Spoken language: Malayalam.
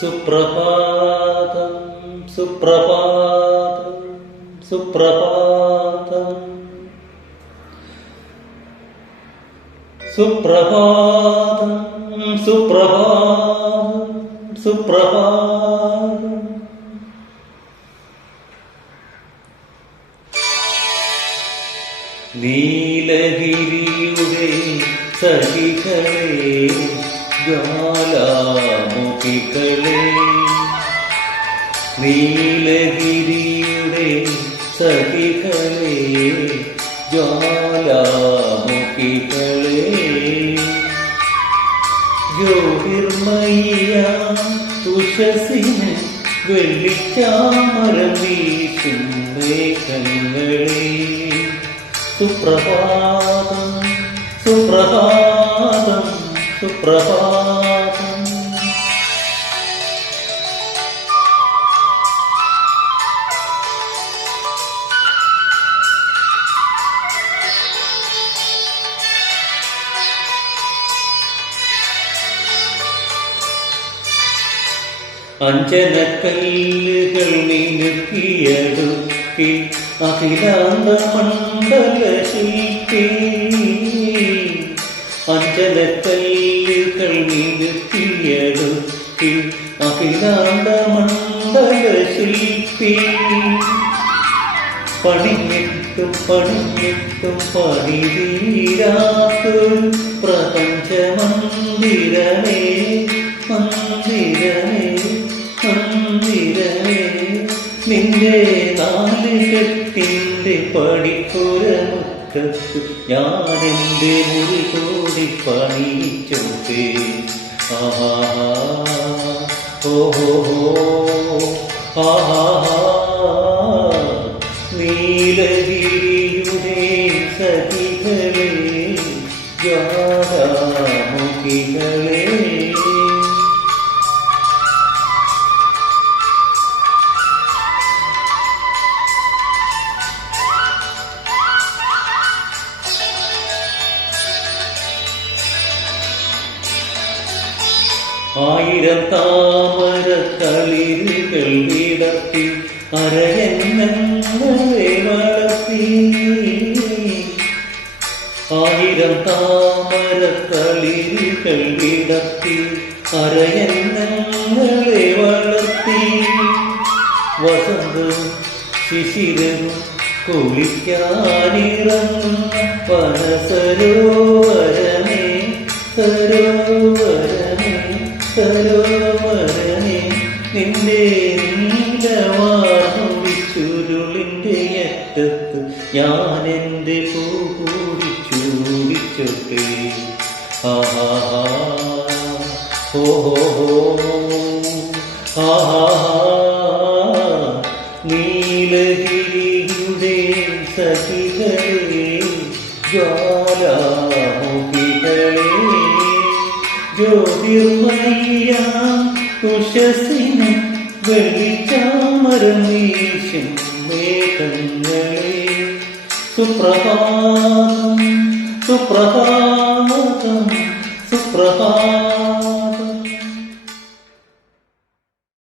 സുപ്രഭാതം സുപ്രഭാതം സുപ്രഭാതം. സുപ്രഭാതം സുപ്രഭാതം സുപ്രഭാതം. നീലഗിരിയുടെ സഖികളെ ജ്വാലാമുഖികളെ നീലഗിരിയുടെ സഖികളെ ജ്വാലാമുഖികളെ. ജ്യോതിർമയ്യ തുഷസിന് വെള്ളിച്ചാമരം സുപ്രഭാതം സുപ്രഭാതം. സുപ്രഭാതം. അഞ്ചനക്കല്ലുകൾ മിനുക്കിയടുക്കി അഖിലാന്ത മണ്ഡല ശില്പി അഞ്ജനക്കല്ലുകൾ മിനുക്കിയടുക്കി അഖിലാന്ത മണ്ഡല ശില്പി പണിഞ്ഞിട്ടും പണിഞ്ഞിട്ടും പണിതീരാത്തൊരു പ്രപഞ്ച മന്ദിരമേ മന്ദിരമേ. മന്ദിരമേ നിന്റെ നാലുകെട്ടിന്റെ പടിപ്പുറമുറ്റത്ത് ഞാൻ ഞാനെന്റെ മുറി കൂടി പണിയിച്ചോട്ടെ ആഹാ ഓഹോ ആഹാ നീലഗിരിയുടെ സതികളെ ജ്വാലാമുഖികളെ. ആയിരം താമര കളിരുകൾ വിടർത്തി അരയന്നങ്ങളെ വളർത്തി. ആയിരം താമര കളിരുകൾ വിടർത്തി അരയന്നെ വളർത്തി. വസന്തവും ശിശിരവും കുളിക്കാനിറങ്ങുന്ന വനസരോവരമേ സരോവരമേ സരോവരമേ നിന്റെ നീലവാർമുടിച്ചുരുളിന്റെ അറ്റത്ത് ഞാൻ എന്റെ പൂ കൂടി ചൂടിച്ചോട്ടെ ആഹാ ഹോ ഹോ. ഹോ ആഹാ നീലഗിരിയുടെ സഖികളെ ജ്വാലാമുഖികളെ ജ്യോതിർമയ്യ ഉഷസിന് വെളിച്ചാമരം വീശും മേഘങ്ങളെ സുപ്രഭാതം സുപ്രഭാതം സുപ്രഭാതം.